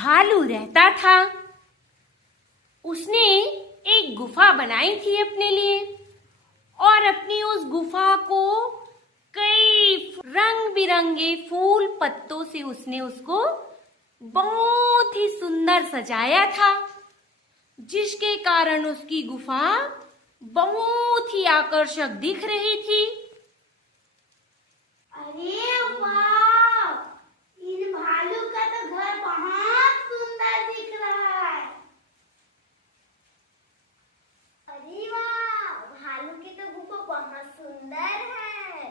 भालू रहता था। उसने एक गुफा बनाई थी अपने लिए और अपनी उस गुफा को कई रंग बिरंगे फूल पत्तों से उसने उसको बहुत ही सुंदर सजाया था, जिसके कारण उसकी गुफा बहुत ही आकर्षक दिख रही थी। अरे वाह! इन भालू का तो घर बहुत सुंदर दिख रहा है। अरे वाह! भालू की तो गुफा बहुत सुंदर है।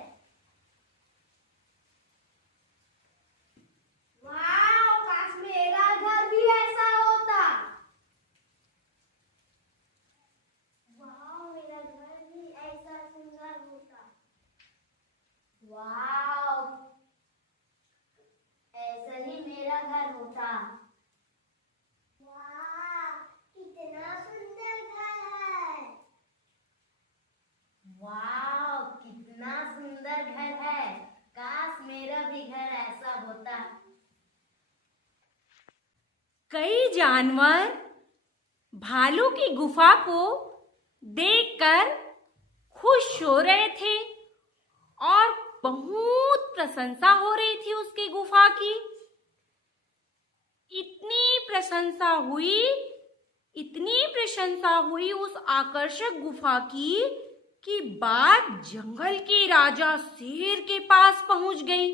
वाह! काश मेरा घर भी ऐसा होता। वाह! मेरा घर भी ऐसा सुंदर होता। वाह! ऐसा ही मेरा घर होता। वाह! कितना सुंदर घर है। वाह! कितना सुंदर घर है। काश मेरा भी घर ऐसा होता। कई जानवर भालू की गुफा को देखकर खुश हो रहे थे और बहुत प्रशंसा हो रही थी उसकी गुफा की। इतनी प्रशंसा हुई उस आकर्षक गुफा की कि बात जंगल के राजा शेर के पास पहुंच गई।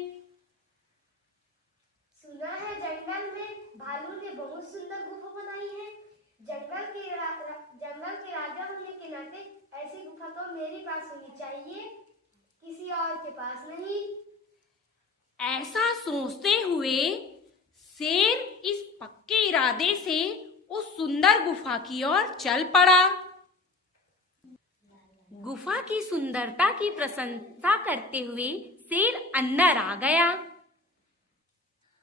सुना है जंगल में भालू ने बहुत सुंदर गुफा बनाई है। जंगल के राजा होने के नाते ऐसी गुफा तो मेरे पास होनी चाहिए, किसी और के पास नहीं। ऐसा सोचते हुए शेर इस पक्के इरादे से उस सुंदर गुफा की ओर चल पड़ा। गुफा की सुंदरता की प्रशंसा करते हुए शेर अंदर आ गया।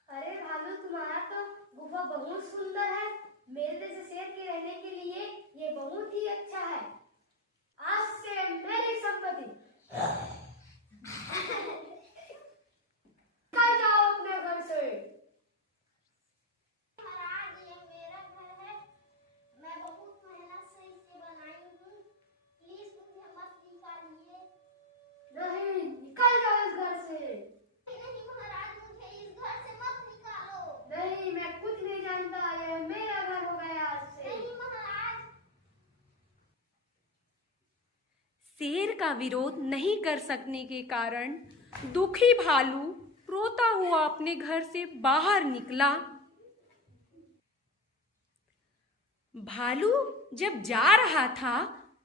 अरे भालू, तुम्हारा तो गुफा बहुत सुंदर है। मेरे जैसे शेर के रहने के लिए ये बहुत ही अच्छा है। आज से मेरी संपत्ति। निकल जाओ अपने घर से। महाराज, ये मेरा घर है। मैं बहुत मेहनत से इसे बनाई हूँ। प्लीज मुझे मत निकालिए। नहीं, निकल जाओ इस घर से। नहीं महाराज, मुझे इस घर से मत निकालो। नहीं, मैं कुछ नहीं जानता। ये मेरा घर हो गया आज से। नहीं महाराज। शेर का विरोध नहीं कर सकने के कारण दुखी भालू रोता हुआ अपने घर से बाहर निकला। भालू जब जा रहा था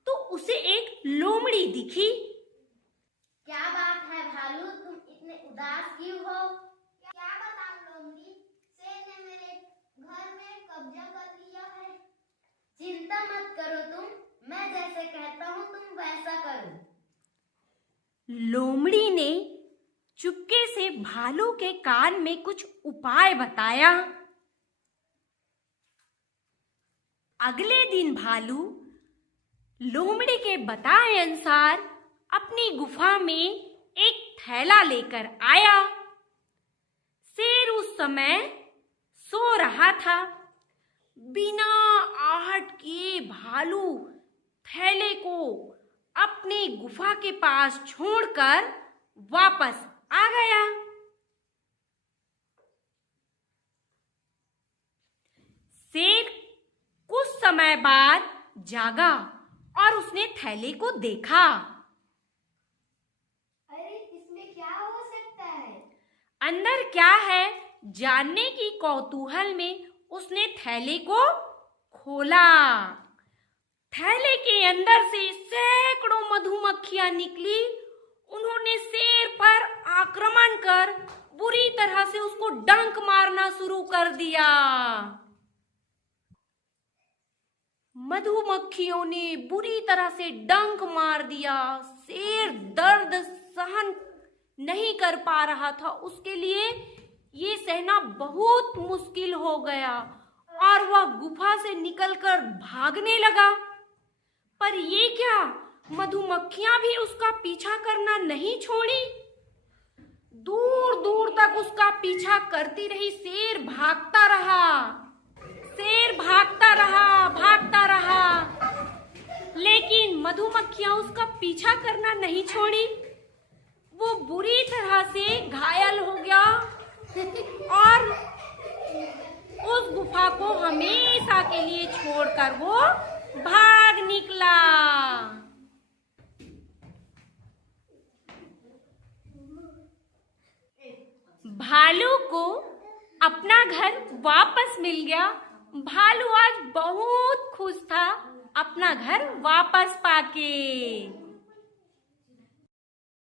तो उसे एक लोमड़ी दिखी। क्या बात है भालू, तुम इतने उदास क्यों हो? क्या बताऊं लोमड़ी, शेर ने मेरे घर में कब्जा कर लिया है। चिंता मत करो तुम, मैं जैसे कहता हूँ तुम वैसा करो। लोमड़ी ने चुपके से भालू के कान में कुछ उपाय बताया। अगले दिन भालू लोमड़ी के बताए अनुसार अपनी गुफा में एक थैला लेकर आया। शेर उस समय सो रहा था। बिना आहट किए भालू थैले को अपनी गुफा के पास छोड़कर वापस आ गया। शेर कुछ समय बाद जागा और उसने थैले को देखा। अरे, इसमें क्या हो सकता है? अंदर क्या है जानने की कौतूहल में उसने थैले को खोला। थैले के अंदर से सैकड़ों मधुमक्खियां निकली। उन्होंने शेर पर आक्रमण कर बुरी तरह से उसको डंक मारना शुरू कर दिया। मधुमक्खियों ने बुरी तरह से डंक मार दिया। शेर दर्द सहन नहीं कर पा रहा था। उसके लिए ये सहना बहुत मुश्किल हो गया और वह गुफा से निकलकर भागने लगा। पर ये क्या, मधुमक्खियां भी उसका पीछा करना नहीं छोड़ी। दूर दूर तक उसका पीछा करती रही। शेर भागता रहा, शेर भागता रहा, भागता रहा, लेकिन मधुमक्खियां उसका पीछा करना नहीं छोड़ी। वो बुरी तरह से घायल हो गया और उस गुफा को हमेशा के लिए छोड़कर वो भाग निकला। भालू को अपना घर वापस मिल गया। भालू आज बहुत खुश था अपना घर वापस पाके।